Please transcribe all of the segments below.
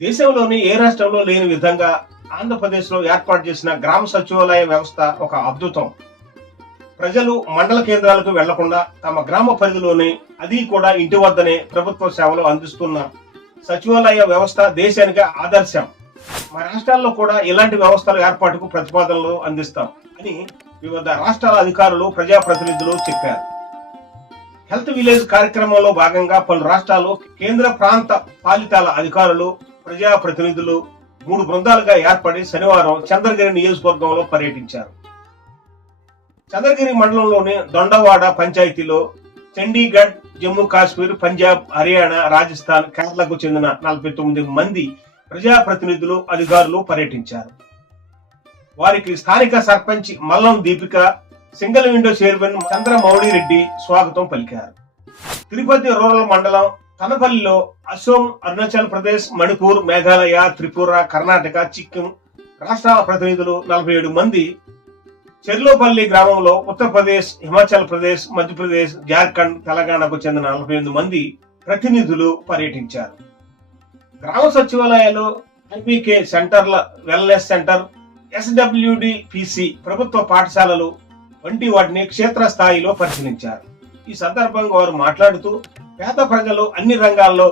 దేశంలోని ఏ రాష్ట్రంలో లేని విధంగా ఆంధ్రప్రదేశ్లో ఏర్పాటు చేసిన గ్రామ సచివాలయ వ్యవస్థ ఒక అద్భుతం. ప్రజలు మండల కేంద్రాలకు వెళ్ళకుండా తమ గ్రామ పరిధిలోనే అది కూడా ఇంటి వద్దనే ప్రభుత్వ సేవలు అందిస్తున్న సచివాలయ వ్యవస్థ దేశానికి ఆదర్శం. మా రాష్ట్రాల్లో కూడా ఇలాంటి వ్యవస్థల ఏర్పాటుకు ప్రతిపాదనలు అందిస్తాం అని వివిధ రాష్ట్రాల అధికారులు ప్రజాప్రతినిధులు చెప్పారు. హెల్త్ విలేజ్ కార్యక్రమంలో భాగంగా పలు రాష్ట్రాలు కేంద్ర ప్రాంత పాలితాల అధికారులు ప్రజాప్రతినిధులు మూడు బృందాలుగా ఏర్పడి శనివారం చంద్రగిరి నియోజకవర్గంలో పర్యటించారు. చంద్రగిరి మండలంలోని దొండవాడ పంచాయతీలో చండీగఢ్ జమ్మూ కాశ్మీర్ పంజాబ్ హర్యానా రాజస్థాన్ కేరళకు చెందిన నలభై తొమ్మిది మంది ప్రజాప్రతినిధులు అధికారులు పర్యటించారు. వారికి స్థానిక sarpanch Mallam Deepika single window chairman Chandramouli Reddy స్వాగతం పలికారు. తిరుపతి రూరల్ మండలం కనపల్లిలో అసోం అరుణాచల్ ప్రదేశ్ మణిపూర్ మేఘాలయ త్రిపుర కర్ణాటక సిక్కిం రాష్ట్రాల ప్రతినిధులు నలభై ఏడు మంది చెర్లోపల్లి గ్రామంలో ఉత్తరప్రదేశ్ హిమాచల్ ప్రదేశ్ మధ్యప్రదేశ్ జార్ఖండ్ తెలంగాణకు చెందిన నలభై ఎనిమిది మంది ప్రతినిధులు పర్యటించారు. గ్రామ సచివాలయాలు ఎన్పికే సెంటర్ల వెల్నెస్ సెంటర్ ఎస్డబ్ల్యూడి పిసి ప్రభుత్వ పాఠశాలలు వంటి వాటిని క్షేత్రస్థాయిలో పరిశీలించారు. ఈ సందర్భంగా వారు మాట్లాడుతూ పేద ప్రజలు అన్ని రంగాల్లో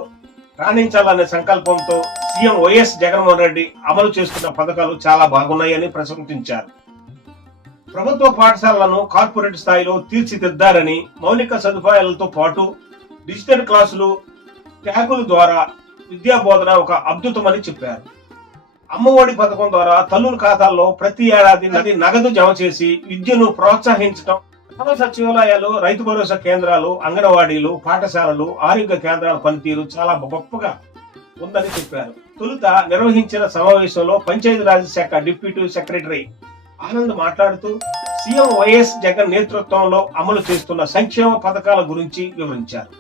రాణించాలనే సంకల్పంతో సీఎం వైఎస్ జగన్మోహన్ రెడ్డి అమలు చేస్తున్న పథకాలు చాలా బాగున్నాయని ప్రశంసించారు. ప్రభుత్వ పాఠశాలలను కార్పొరేట్ స్థాయిలో తీర్చిదిద్దారని మౌలిక సదుపాయాలతో పాటు డిజిటల్ క్లాసులు ట్యాగుల ద్వారా విద్యా బోధన ఒక అద్భుతమని చెప్పారు. అమ్మఒడి పథకం ద్వారా తల్లుల ఖాతాల్లో ప్రతి ఏడాది నది నగదు జమ చేసి విద్యను ప్రోత్సహించడం సచివాలయాలు రైతు భరోసా కేంద్రాలు అంగన్వాడీలు పాఠశాలలు ఆరోగ్య కేంద్రాల పనితీరు చాలా గొప్పగా ఉందని చెప్పారు. తొలుత నిర్వహించిన సమావేశంలో పంచాయతీరాజ్ శాఖ డిప్యూటీ సెక్రటరీ ఆనంద్ మాట్లాడుతూ సీఎం వైఎస్ జగన్ నేతృత్వంలో అమలు చేస్తున్న సంక్షేమ పథకాల గురించి వివరించారు.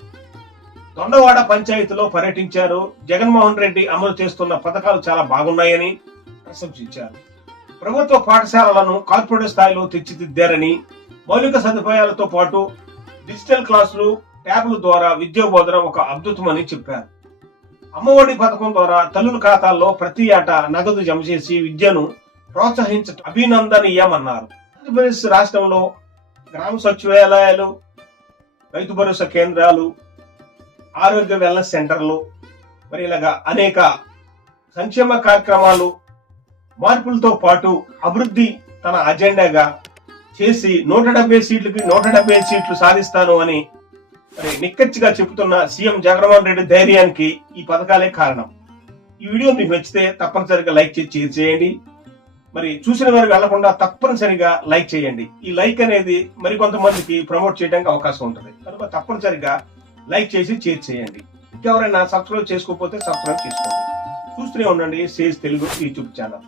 దొండవాడ పంచాయతీలో పర్యటించారు. జగన్మోహన్ రెడ్డి అమలు చేస్తున్న పథకాలు చాలా బాగున్నాయని ప్రశంసించారు. ప్రభుత్వ పాఠశాలలను కార్పొరేట్ స్థాయిలో తీర్చిదిద్దారని మౌలిక సదుపాయాలతో పాటు డిజిటల్ క్లాసులు ట్యాబ్ల ద్వారా విద్యా బోధన ఒక అద్భుతమని చెప్పారు. అమ్మఒడి పథకం ద్వారా తల్లుల ఖాతాల్లో ప్రతి ఏటా నగదు జమ చేసి విద్యను ప్రోత్సహించడం అభినందనీయమన్నారు. ఆంధ్రప్రదేశ్ రాష్ట్రంలో గ్రామ సచివాలయాలు రైతు భరోసా కేంద్రాలు ఆరోగ్య వెల్నెస్ సెంటర్లు మరి ఇలాగా అనేక సంక్షేమ కార్యక్రమాలు మార్పులతో పాటు అభివృద్ధి తన అజెండాగా చేసి నూట డెబ్బై సీట్లకి నూట డెబ్బై సీట్లు సాధిస్తాను అని మరి నిక్కచ్చిగా చెబుతున్న సీఎం జగన్మోహన్ రెడ్డి ధైర్యానికి ఈ పథకాలే కారణం. ఈ వీడియో మీకు నచ్చితే తప్పనిసరిగా లైక్ చేసి షేర్ చేయండి. మరి చూసిన వారు వెళ్ళకుండా తప్పనిసరిగా లైక్ చేయండి. ఈ లైక్ అనేది మరి కొంతమందికి ప్రమోట్ చేయడానికి అవకాశం ఉంటుంది. కనుక తప్పనిసరిగా లైక్ చేసి షేర్ చేయండి. ఇంకెవరైనా సబ్స్క్రైబ్ చేసుకోకపోతే సబ్స్క్రైబ్ చేసుకోండి. చూస్తూనే ఉండండి. Sage Telugu YouTube channel.